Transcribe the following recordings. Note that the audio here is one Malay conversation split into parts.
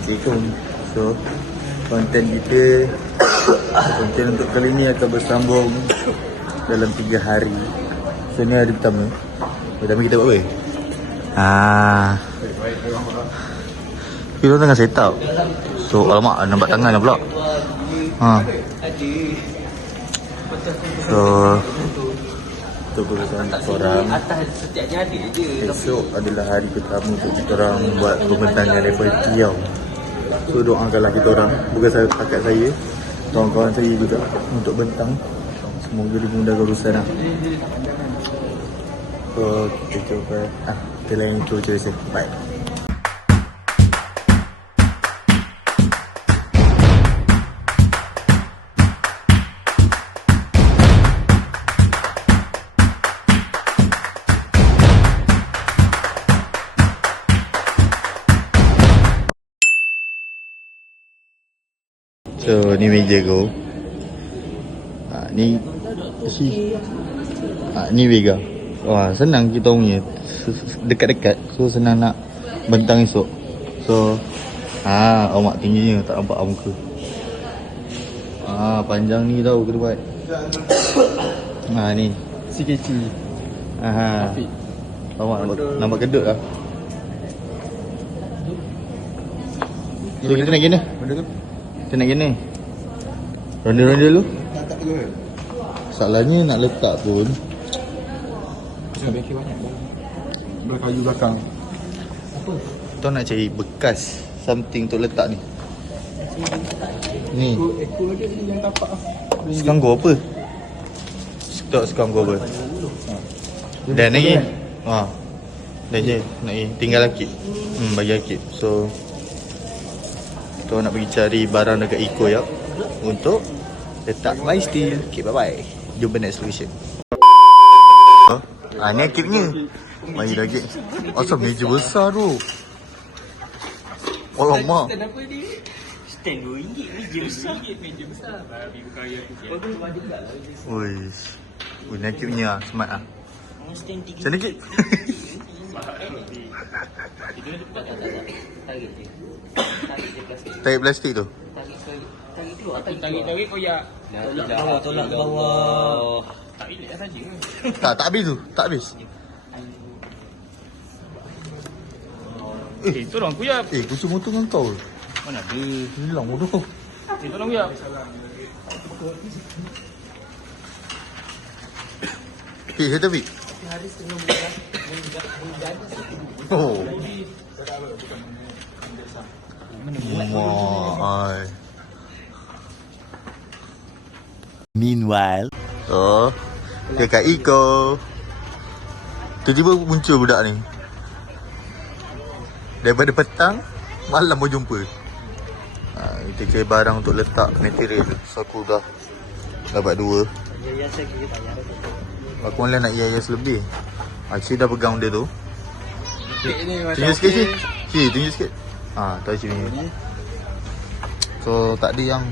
Assalamualaikum. So konten kita konten untuk kali ni akan bersambung dalam 3 hari. So ni hari pertama. Pertama kita buat apa? Kita tengah set up. So alamak nampak tangan lah pula. So untuk bersama korang, esok adalah hari pertama untuk kita orang buat pembentangan FYP tau. So doakanlah kita orang, bukan saya takat saya, kawan-kawan saya juga untuk bentang. Semoga dimudahkan urusan lah. So kita cuba kita lain intro je. Bye. So ni meja kau. Ni ni Vega. Wah, senang kita punya. Dekat-dekat. So senang nak bentang esok. So omak tingginya tak nampak muka. Panjang ni tau kita buat. Ni si kecil. Omak nampak kedut lah. So kita nak gini. Benda tu kita nak gini. Ronda-ronda dulu. Tak dulu. Masalahnya nak letak pun kena bengkel banyak bang. Kayu belakang. Apa? Kita nak cari bekas something untuk letak ni. Ni. Ekor dia yang tapak. Sekarang gua apa? Stok sekarang gua apa? Dan lagi. Dah je. Nak tinggal lagi. Bagi lagi. So kita nak pergi cari barang dekat Eco ya untuk letak my steel. Okay, bye-bye. Jumpa next solution. Ni akibnya. Mari lagi. Asal meja besar tu. Alamak. Stand apa ni? Stand RM2, meja besar. Babi berkaya tu. Uish. Ni akibnya smart lah. Stand 3. Macam mana kip? Kita cepat tak? Tarik je. Tarik je plastik. Tarik plastik tu? Tarik tu. Tarik koyak. Tolak bawah. Tak relax saja. Tak habis tu. Tak habis. Tolong koyak. Kunci motor dengan kau. Mana ada? Hilang bodoh. Tolong koyak. Saya Taufik. Hari setengah bulan. Oh. Wah. Meanwhile, dekat Eco, tiba-tiba muncul budak ni. Daripada petang, malam mau jumpa. Kita cari barang untuk letak material. So aku dah dapat 2. Aku malah nak hias lebih. Cik dah pegang dia tu. Tunjuk sikit Cik. Cik, tunjuk sikit. Tak Cik ni. So tak ada yang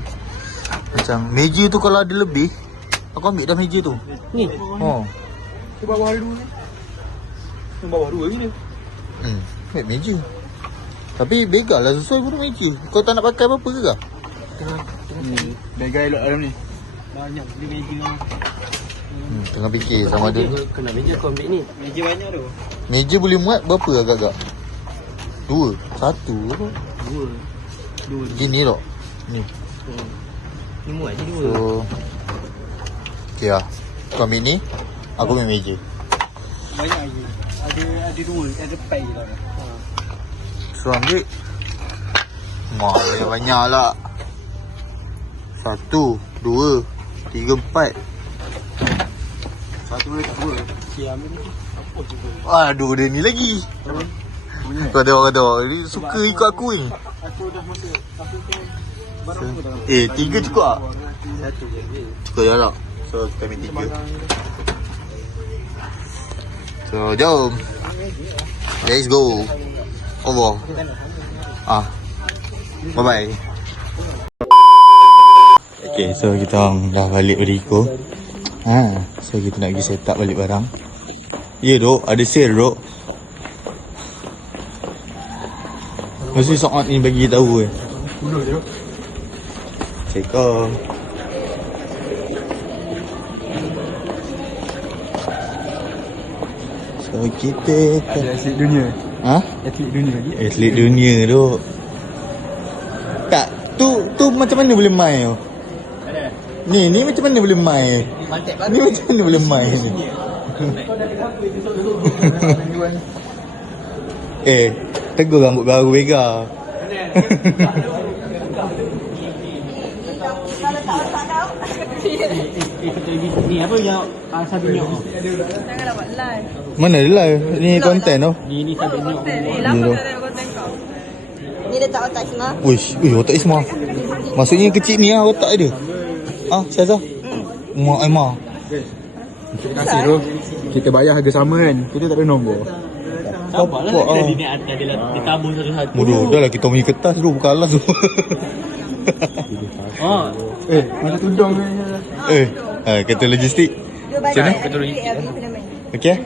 macam meja tu kalau ada lebih, aku ambil dah meja tu. Ni. Ke bawah ada 2 ni. Ke bawah 2 ni. Ambil meja. Tapi begal lah sesuai pun meja. Kau tak nak pakai apa-apa ke kah? Begal elok dalam ni. Banyak beli meja. Tengah fikir sama ada. Kena meja kau ambil ni. Meja banyak tu. Meja boleh muat berapa agak-agak? 2. 1 apa? 2. Gini tak? Ni. Ni muat je 2. So okay lah. Kau ambil ni, aku ambil meja. Banyak lagi. Ada 2, ada 4 je lah. So ambil banyak lah. 1, 2, 3, 4. 1 boleh tak 2? Okay, ambil ni. Apa tu? Aduh, dia ni lagi. Kau tengok. Dia suka ikut aku ni. Aku dah masuk. Aku tu barang aku dah. 3 cukup tak? 1 je. Cukup je tak? So kita ambil 3. So jom. Let's go. Over. Bye bye. Okay, so kita orang dah balik dari Eco. So kita nak pergi set up balik barang. Ya dok, ada sale dok. Mesti Saad ni bagi tahu Dulu je. Assalamualaikum. So kita Ada atlet dunia. Ha? Atlet dunia lagi. Atlet dunia tu. Tak, tu macam mana boleh main tu? Ni macam mana boleh main? Ni macam mana boleh main ni? Tegur rambut baru Vega. Ni apa yang Sabinyok? Jangan dapat live. Mana dia live? Ni konten tu. Ni Sabinyok. Lama tak tengok konten kau. Ni letak otak semua. Uish, otak dia semua. Maksudnya kecil ni lah otak dia. Ah, Syazah? Mak Aimah. Terima kasih tu. Kita bayar harga sama kan. Kita tak ada nombor. Sabarlah Kau, kita ni adalah ditabung satu-satu. Bodoh, dah lah kita punya kertas tu bukan alas tu. Oh, Mana tudung ni? Kata logistik. Dua Macam mana? Betul filmen. Okey?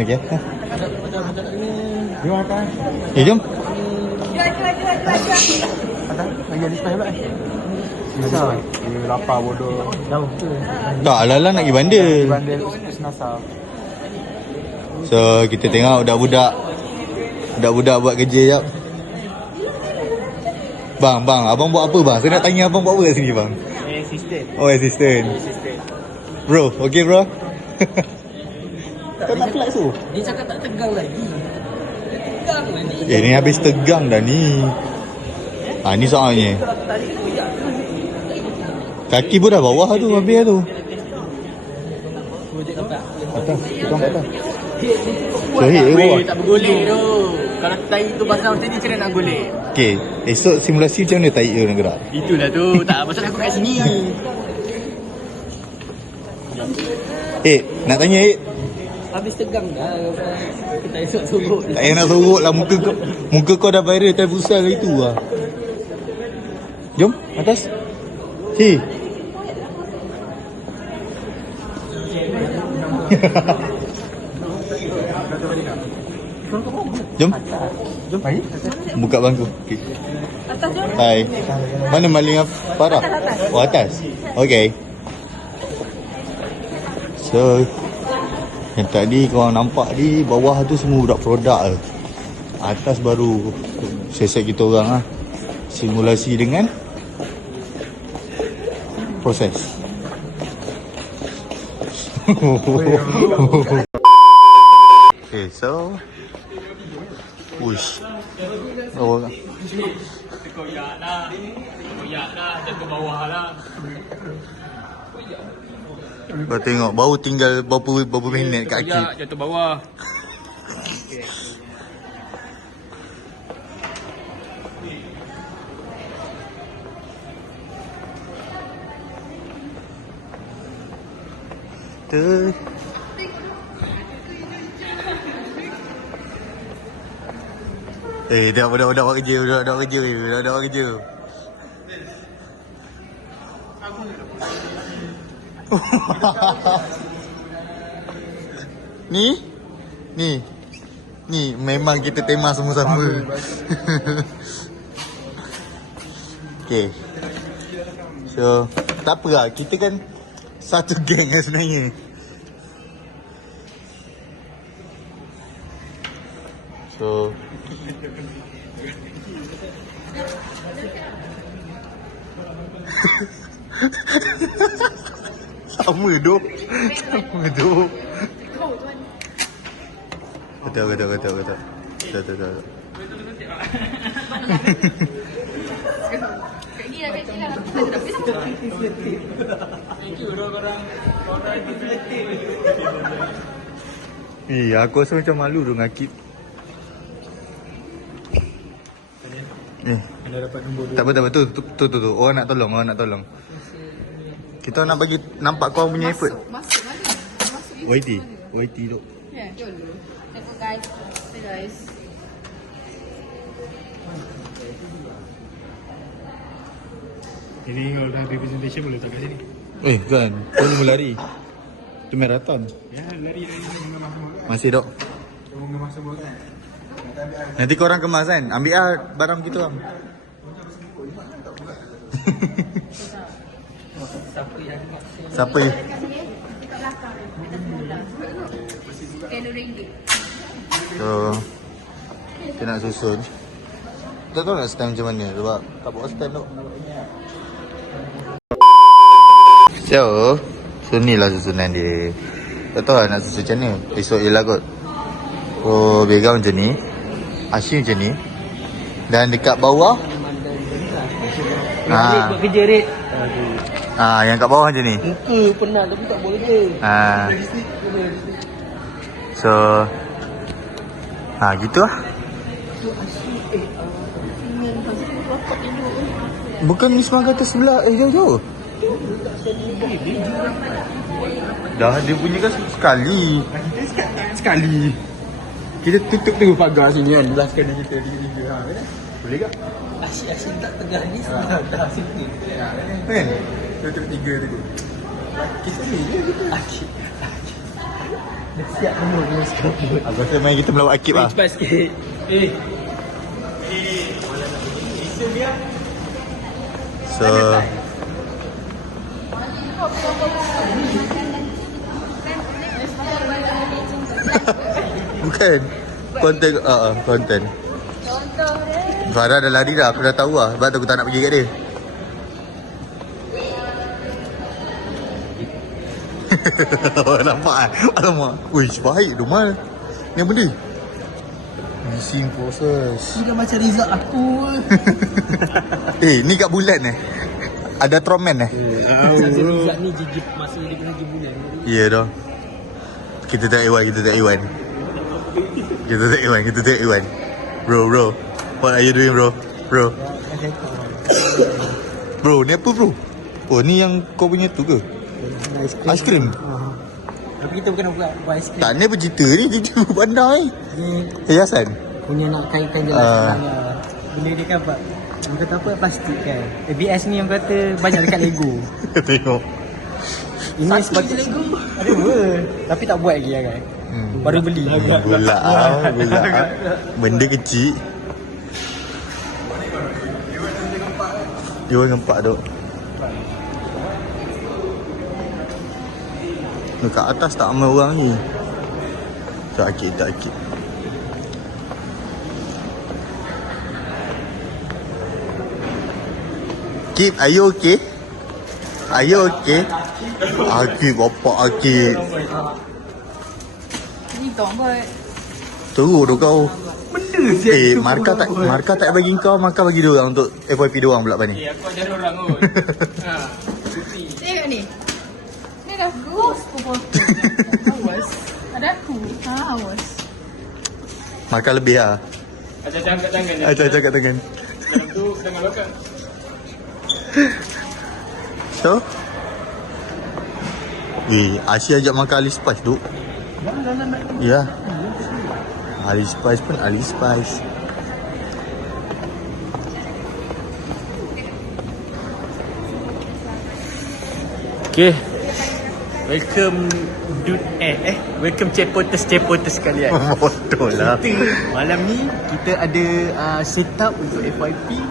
Okey. Dia makan. Jom. Jual. Lagi ada spare pula. Kenapa? Dia lapar bodoh. Tak, Lala nak pergi bandar. Bandel senasar. So, kita tengok budak-budak buat kerja jap. Bang, abang buat apa bang? Saya nak tanya abang buat apa kat sini bang? assistant. Oh, assistant. Bro, okay bro? Kau tak kelas tu? Dia cakap tak tegang lagi. Tegang lagi. Ni habis tegang dah ni. Ni soalnya. Kaki pun dah bawah tu, habis tu. Atas, tukang kat atas. Syahid ke bawah? Tak bergolek tu. Kalau tai tu pasal macam ni, macam mana nak golek? Okay, esok simulasi macam mana tahi tu nak gerak? Itulah tu. Tak pasal aku kat sini. Nak tanya Habis tegang dah. Kita esok suruh. tak payah nak sorok lah muka kau dah viral time futsal hari tu lah. Jom, atas. Jom. Mari. Buka bangku. Okay. Atas jom. Hai. Mana maling Farah? Oh, atas. Okay. So, yang tadi korang nampak di bawah tu semua budak produk je. Atas baru set kita orang lah. Simulasi dengan proses. Okay, so Uish. Oh, Koyak dah. Jatuh bawah lah. kau tengok baru tinggal berapa minit kat kaki. Jatuh bawah. Tu. Dah budak buat kerja, budak kerja. Ni memang kita tema semua sama. Okay. So, tak apa lah, kita kan satu geng lah sebenarnya. So Sama doh. Betul. Aku rasa macam malu tu dengan Kip. Tak apa. Tu. Orang nak tolong. Kita nak bagi nampak kau punya effort. Masuk mana? YT tu. Ya, dulu. Tengok guys. Hey guys. Jadi kalau dah habis presentation boleh letak kat sini. Kan. Kau mau lari. Tu marathon. Ya, lari mengemah semua kan. Masih dok. Mengemah semua kan. Nanti korang kemas kan? Ambil lah barang kita bang. Siapa ni? Dekat belakang. Dekat sekolah. RM10. So, kita nak susun. Tak tahu nak stand macam mana sebab tak bawa stand tu. So ni lah susunan dia. Tak tahu lah nak susun macam mana. Esok je lah kot. Oh, background macam ni. Asyik macam ni. Dan dekat bawah Buat kerja Red. yang kat bawah macam ni. Muka penat tapi tak boleh je. So gitu lah. Bukan Wisma kata sebelah. Jauh-jauh. Dah dia punya kan sekali. Sekali. Kita tutup dulu pagar sini kan. Last kali kita tiga-tiga. Boleh tak? Asyik-asyik tak tegah ni sebab dah sini. Kan? Tutup tiga tu. Kita ni je kita. Akib. Dah siap semua dia sekarang. Aku rasa main kita melawat Akib lah. Cepat sikit. So bukan konten konten. Farah dah lari dah, aku dah tahu lah. Sebab tu aku tak nak pergi kat dia. Nampak kan? Alamak. Uish, baik Dumal. Ni apa ni? Missing process. Dia macam result aku. Ni kat bulan ada Troman Result ni gigi masa dia kena gigi bulan. Ya dah. Kita tak Iwan. Kita tak Iwan. Bro. What are you doing bro? Bro, ni apa bro? Oh, ni yang kau punya tu ke? Aiskrim. Tapi kita bukan buat aiskrim. Tak, ni apa cerita ni? Cerita pandai. Ni Hiasan. punya nak kaitkan jelas benda dia kan buat. Orang kata apa? Plastik kan. ABS ni orang kata banyak dekat Lego. Tengok. Ini sebab Lego. Ada apa? Tapi tak buat lagi kan. Baru beli. Gula. Benda kecil. Dia nampak tu. Dekat atas tak ramai orang ni. Tak akid. Kip, are you okay? Akid, bapak Akid. Ni tombol. Teruk tu kau. Benda Markah tak bagi kau, Markah bagi dia orang untuk FYP dia orang pula ni. Aku ajar orang kot. Tengok ni. Ni dah ghost pun. Awas. Ada aku. Awas. Markah lebih lah. Ajar angkat tangan. Acak kat tangan. Dalam tu tangan belakang. So Asyik ajak makan Ali Spice tu. Ya. Ali Spice pun Ali Spice. Okay. Welcome welcome Cepotes sekalian. Bodoh lah. Malam ni kita ada setup untuk FYP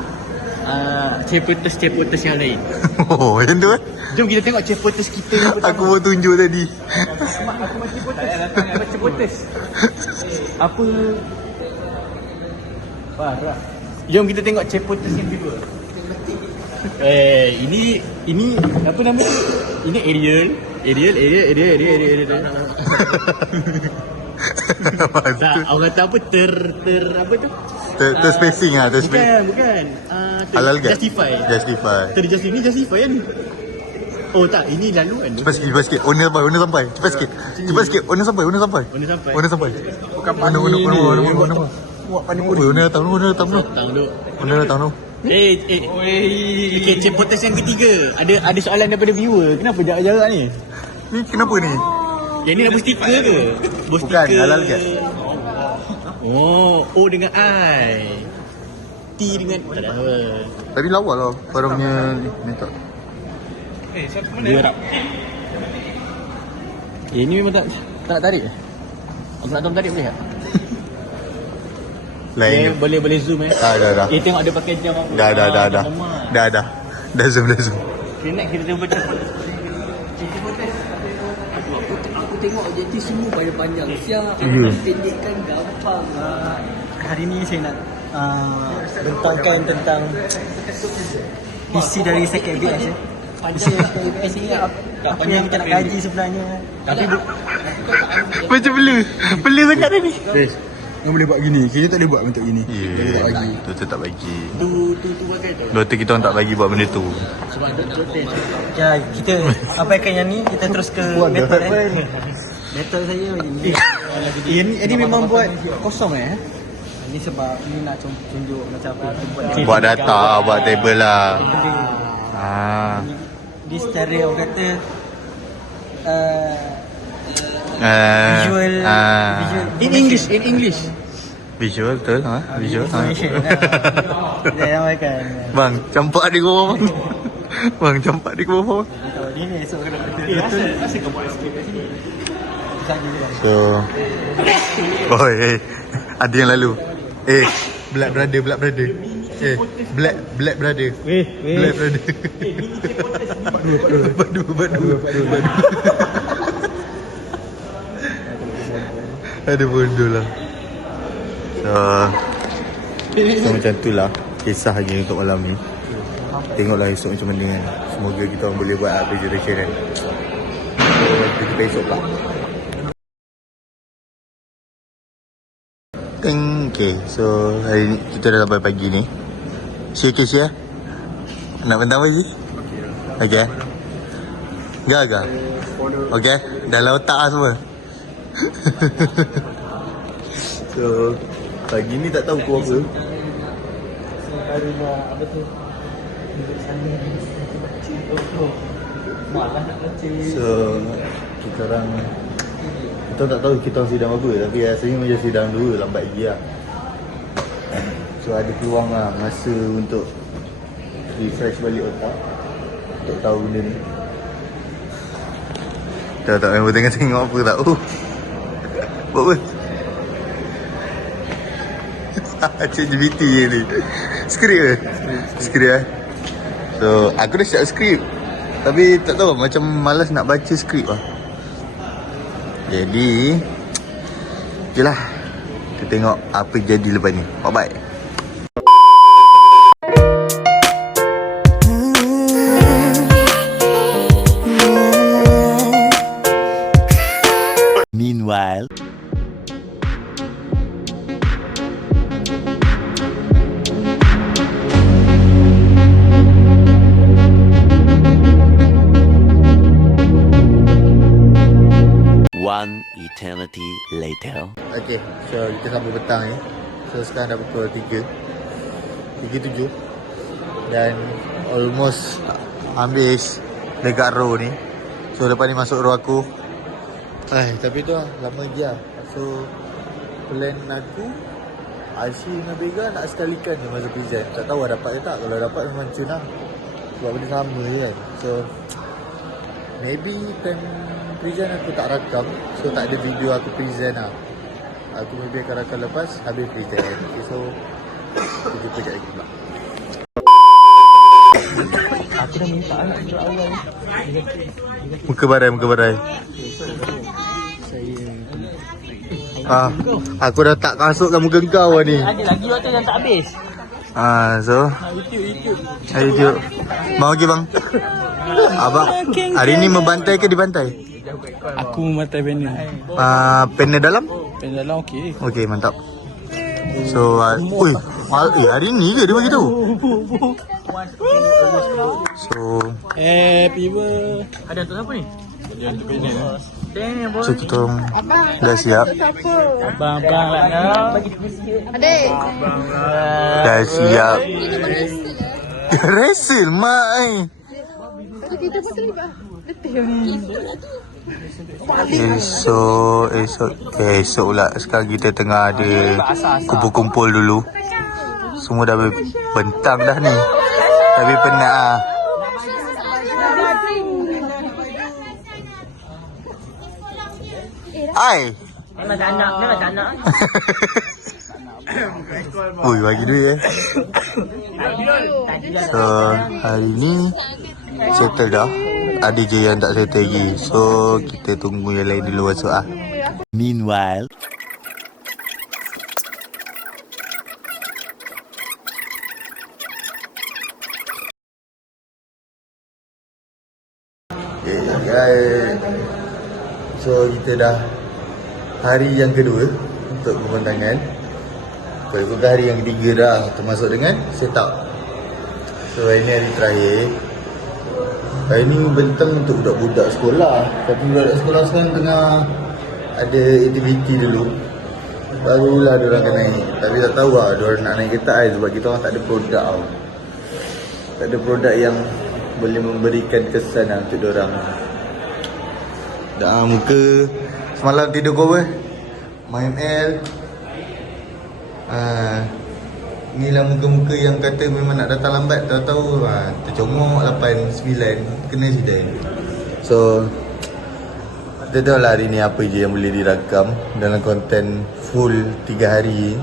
Cepotes yang lain. Oh, macam tu Jom kita tengok Cepotes kita yang pertama. Aku mau tunjuk tadi. Aku masih Cepotes. Apa? Parah. Jom kita tengok Cepotes yang kedua. Ini apa nama dia? Ini Ariel. Tak, orang kata apa apa tu? Spacing lah, Bukan. Halal ke? Justify. Ini justify kan? Oh tak, ini lalu kan? Cepat sikit. Owner sampai. Cepat sikit. Owner sampai. Owner sampai. Bukan owner. Buat panipuri. Owner datang tu. Okay, Cepotes yang ketiga. Ada soalan daripada viewer. Kenapa jarak-jarak ni? Ni kenapa ni? Yang ni nak buat stiker ke? Bukan, halal ke? O dengan I. T dengan tak ada apa. Tadi lawa lah Farah punya makeup. Siapa mana? Ini memang tak nak tarik. Aku nak tarik boleh tak? Lain. Boleh zoom Dah. tengok dia pakai jam apa. Dah. Dah zoom. Kena kita cuba cepat. Aku tengok objektif semua panjang-panjang. Siap. Pendekkan gampang. Hari ni saya nak bentangkan tentang isi dari second ABS ya. Isi second ABS ni apa yang kita nak kaji sebenarnya. Tapi Macam Bela sangat ni. Kau boleh buat gini. Kita tak boleh buat bentuk gini. Tu tak bagi. Tu pakai tu. Doktor kita orang tak bagi buat benda tu. Sebab dia tak rotate. ya, kita abaikan yang ni, kita terus ke metod metod saya ni. Ini memang buat kosong Ni sebab ni nak tunjuk macam apa kita buat. Buat data, buat table lah. Di secara orang kata visual In English. Visual betul visual. information. Saya sampaikan. Bang, campak dia ke bawah bang. Bang, campak dia ke bawah. Tahu ni esok kena betul. Asal kau buat sikit kat sini. So ada yang lalu. Black brother. Black brother. Black brother. Badu. Ada bodoh lah. So macam tu lah kisahnya untuk malam ni. Tengoklah esok macam mana kan. Semoga kita orang boleh buat presentation kan. So kita esok lah. Okay, so hari ni kita dah sampai pagi ni. Share. Nak bentang lagi? Okay. Gak. Okay, dalam otak lah semua. So pagi ni tak tahu pukul apa. Baru dah apa tu? Malah nak baca. So kita orang tak tahu kita orang sidang apa, tapi rasanya macam sidang 2 lambat lagi lah. So ada peluang lah masa untuk refresh balik otak untuk tahu benda ni. Tak memang tengok apa tak. Buat apa? ChatGPT ni. Skrip ke? So aku dah siap skrip, tapi tak tahu macam malas nak baca skrip lah. Jadi jelah kita tengok apa jadi lepas ni. Bye. Meanwhile, One eternity later. okay, so kita sampai petang ni. So sekarang dah pukul 3:07 dan almost habis dekat row ni. So lepas ni masuk row aku. Tapi tu lah, lama lagi lah. So plan aku Aisyah dengan Vega nak sekalikan je masa present. Tak tahu lah dapat ke tak. Kalau dapat memang cun lah, sebab benda sama je kan. So maybe time present aku tak rakam, so tak ada video aku present lah. Aku maybe akan rakam lepas habis present. Okay, so kita jumpa sekejap lagi pula. Aku dah minta nak tunjuk awal. Muka barai. Aku dah tak kasutkan muka kau lah ni. Ada lagi waktu yang tak habis. So YouTube. Mau pergi bang? Abang hari ni membantai ke dibantai? Aku membantai panel. Panel dalam? Panel dalam okey. Okay, mantap. So hari ni ke dia bagi tahu? So Happy birthday. Ada untuk siapa ni? Dia untuk panel. so kita dah siap. Abang lah. Bagi dia sikit. Adik. Dah siap. Resil mak. Kita pun terlibat. Esok pula. Sekarang kita tengah ada kumpul-kumpul dulu. Semua dah bentang dah ni. Tapi penat lah. Ai. Dia macam anak. Ui, bagi duit So, hari ni settle dah. Ada je yang tak settle lagi. So, kita tunggu yang lain dulu masuk lah. Meanwhile. Okay, guys. So, kita dah hari yang kedua untuk pembentangan. Kalau bukan hari yang ketiga dah, termasuk dengan setup. So, ini hari terakhir. Hari ni bentang untuk budak-budak sekolah. Tapi budak sekolah sekarang tengah ada aktiviti dulu. Barulah diorang akan naik. Tapi tak tahu lah diorang nak naik ke tak sebab kita orang tak ada produk tau. Tak ada produk yang boleh memberikan kesan lah untuk diorang. Dah muka semalam tidur kau apa? MyML. Inilah muka-muka yang kata memang nak datang lambat. Tahu-tahu tercongok 8-9 kena sidang. So kita tahu lah hari ni apa je yang boleh dirakam dalam konten full 3 hari.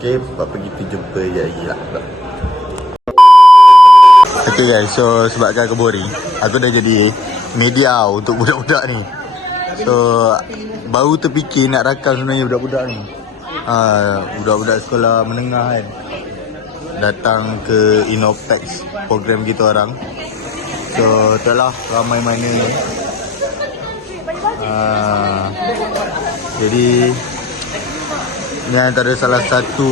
Okay, apa kita jumpa je lagi lah. Okay guys, so sebabkan aku boring, aku dah jadi media untuk budak-budak ni. So baru terfikir nak rakam sebenarnya budak-budak ni. Budak-budak sekolah menengah kan datang ke Inopex, program kita orang. So telah ramai mana jadi ni antara salah satu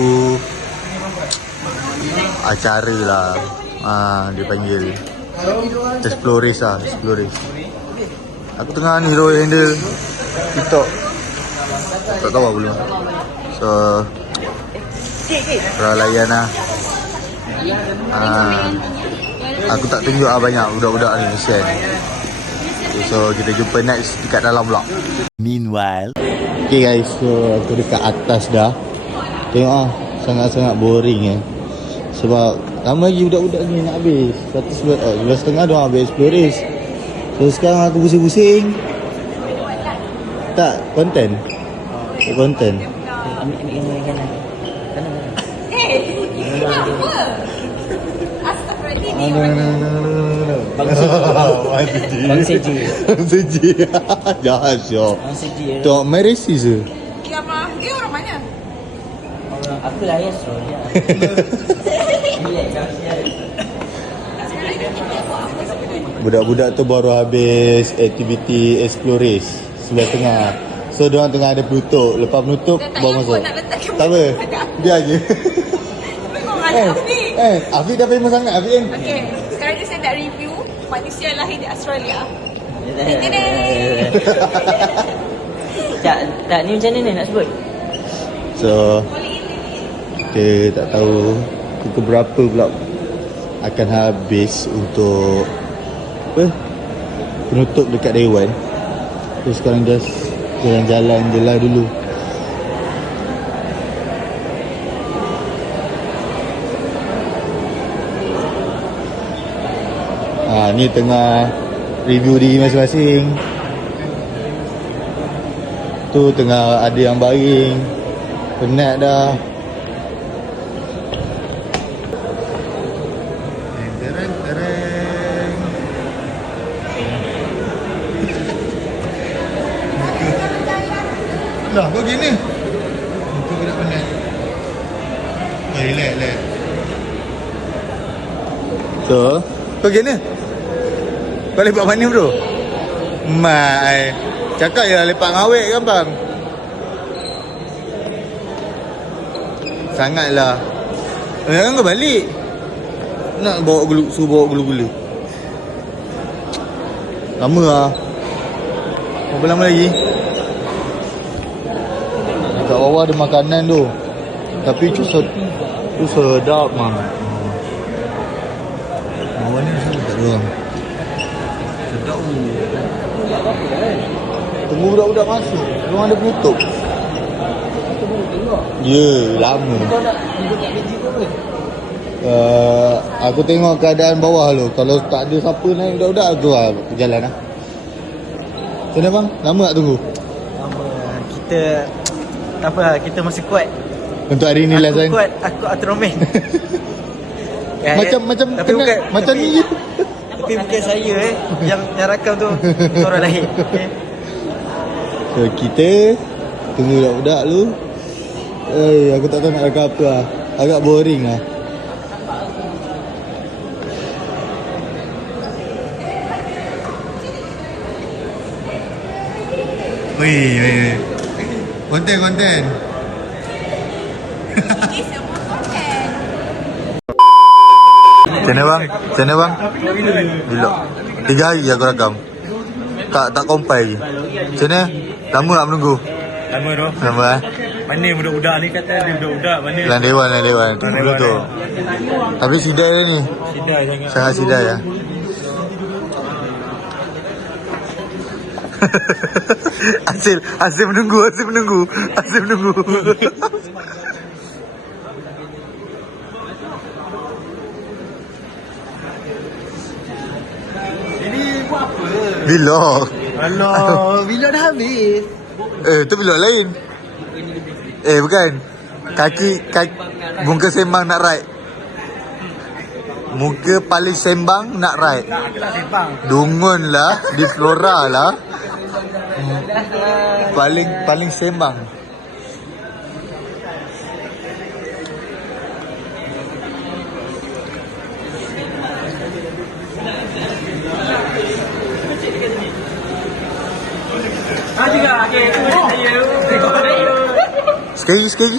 acara lah. Dia panggil Explorers lah, Explorers. Aku tengah ni handle TikTok. Tak tahu apa belum. So korang layan lah. Aku tak tunjuk lah banyak budak-budak ni kesian. So kita jumpa next dekat dalam vlog. Meanwhile. Okay guys, so aku dekat atas dah. Tengok lah, sangat-sangat boring sebab lama lagi budak-budak ni nak habis 11.30 dah habis Explorers. So sekarang aku pusing-pusing. Tak, konten. Konten. Ambil gambar yang kanan. Bang Seji. Bang Seji. Jahat syok. Bang Seji. Tengok main resis je. Dia apa? Dia orang mana? Orang aku lah Yasrul ya. Budak-budak tu baru habis aktiviti Explorers 11.30. So diorang tengah ada penutup. Lepas penutup baru masuk. Tak apa. Biar je. Afiq dah famous sangat Afiq kan? Okay, sekarang ni saya nak review manusia lahir di Australia. Tak ni macam mana nak sebut? So kita tak tahu pukul berapa pula akan habis untuk penutup dekat Dewan. So sekarang just jalan-jalan je lah dulu. Ni tengah review diri masing-masing. Tu tengah ada yang baring. Penat dah. Tereng. Lah, kau gini. Muka kau dah penat. Relax. So, kau gini? Kau lepak mana bro? Mai. Cakap je lepak ngawek kan bang? Sangatlah. Jangan kau balik. Nak suruh bawa gula-gula. Lama lah. Berapa lama lagi? Dekat bawah ada makanan tu. Tapi tu sedap mah. Bawah ni semua tak ada orang. Sedap tu. Tunggu budak-budak masuk. Diorang ada penutup. Ya, lama. Aku tengok keadaan bawah tu. Kalau tak ada siapa naik budak-budak tu lah berjalan lah. Macam mana bang? Lama tak tunggu? Lama. Kita tak apa, kita masih kuat. Untuk hari ni lah Zan. Aku kuat, aku autonomi. Macam tapi kena, bukan, macam ni je. Tapi bukan saya yang rakam tu. Orang lain. Okay. So kita tunggu budak-budak dulu. Aku tak tahu nak rakam apa lah. Agak boring lah. Wih. Konten. Macam mana bang? Bila? 3 hari aku rakam. Tak compile lagi. Macam mana? Lama tak menunggu? Lama tu. Lama Mana budak-budak ni kata dia budak-budak. Mana Lan Dewan. Tunggu tu. Tapi sidai dia ni. sidai sangat. Sangat sidai ya. Asyik menunggu. Ini buat apa? Vlog. Alah, bila dah habis. Tu vlog lain. Bukan. Kaki muka sembang nak ride. Muka paling sembang nak ride. Dungun lah, di Flora lah. Paling sembang. Sekali.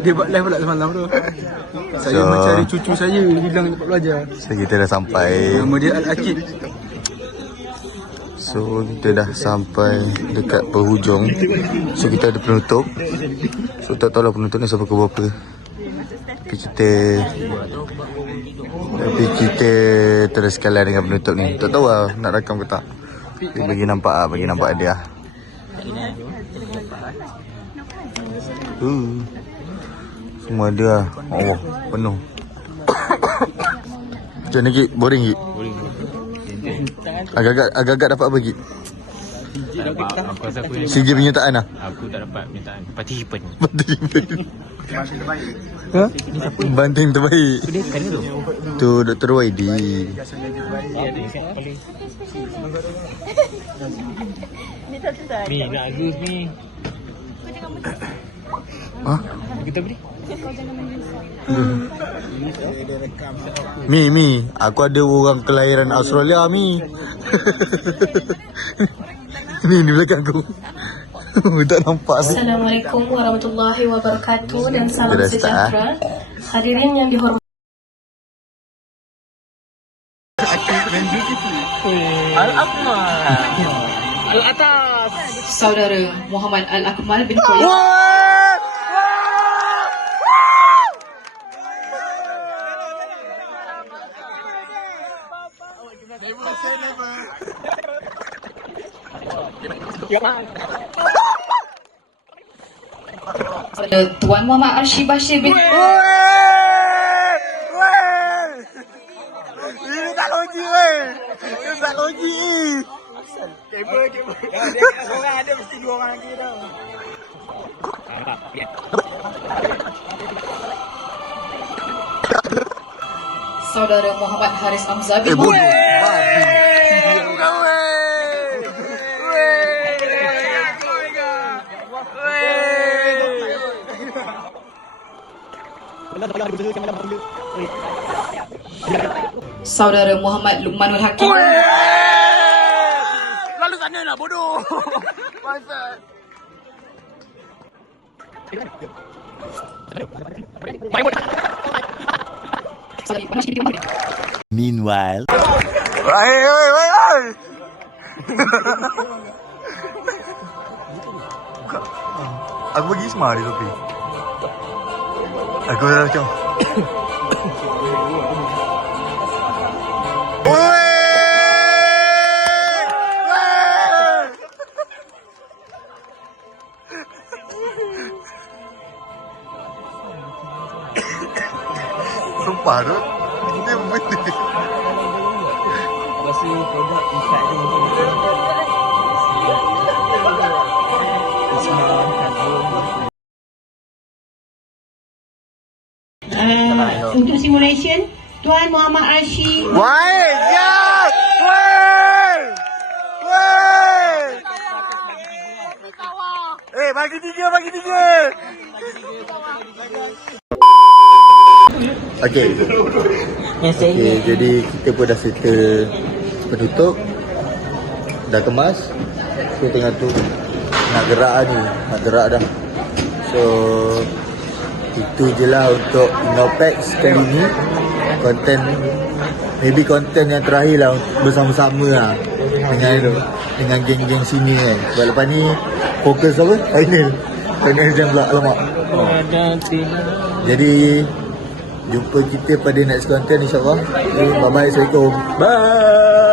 Dia buat live pula semalam tu. Saya mencari cucu saya hilang tempat belajar. So kita dah sampai. Nama dia Al-Akid. So kita dah sampai dekat penghujung. So kita ada penutup. So tak tahulah penutup ni sampai ke berapa. Tapi kita teruskan lah dengan penutup ni. Tak tahu lah nak rakam ke tak. Dia bagi nampak dia. Semua ada lah. Allah, penuh. Macam mana Git? Boring Git? Agak-agak dapat apa Git? Tak dapat. Aku rasa aku CJ penyertaan lah? Aku tak dapat permintaan participant. Ha? Banting terbaik. Dia kan tu. Tu Dr. YD. Ni nak Agus ni. Ha? Kita beri. Mi, aku ada orang kelahiran Australia, Mi. Ni belakang aku. Tak nampak sih. Assalamualaikum warahmatullahi wabarakatuh dan salam sejahtera. Hadirin yang dihormati. Al-Akmal. Al-Atas. Saudara Muhammad Al-Akmal bin Koyat. Tuan Muhammad Arshid Bashir bin Ini tak logik Ini tak logik. Kabel. Dia seorang ada mesti 2 orang lagi dah. Saudara Muhammad Haris Hamzah bin Bodoh. Saudara Muhammad Luqmanul Hakim. Lalu sana lah bodoh. Pasal. Meanwhile. Aku pergi Isma di tepi. Aku dah macam sumpah tu. Dia betul. Rasa produk ikat tu untuk simulation Tuan Muhammad Rashid. Why? Ya! Why? Why? Bagi tiga. Okay. Okay, jadi kita pun dah settle penutup. Dah kemas. So tengah tu nak gerak dah. So itu je lah untuk Inopex kali ni. Konten yang terakhir lah bersama-sama lah dengan geng-geng sini kan. Sebab lepas ni fokus apa? Final jam pula. Alamak. Jadi jumpa kita pada next content insyaAllah. Okay, bye-bye. Assalamualaikum. Bye.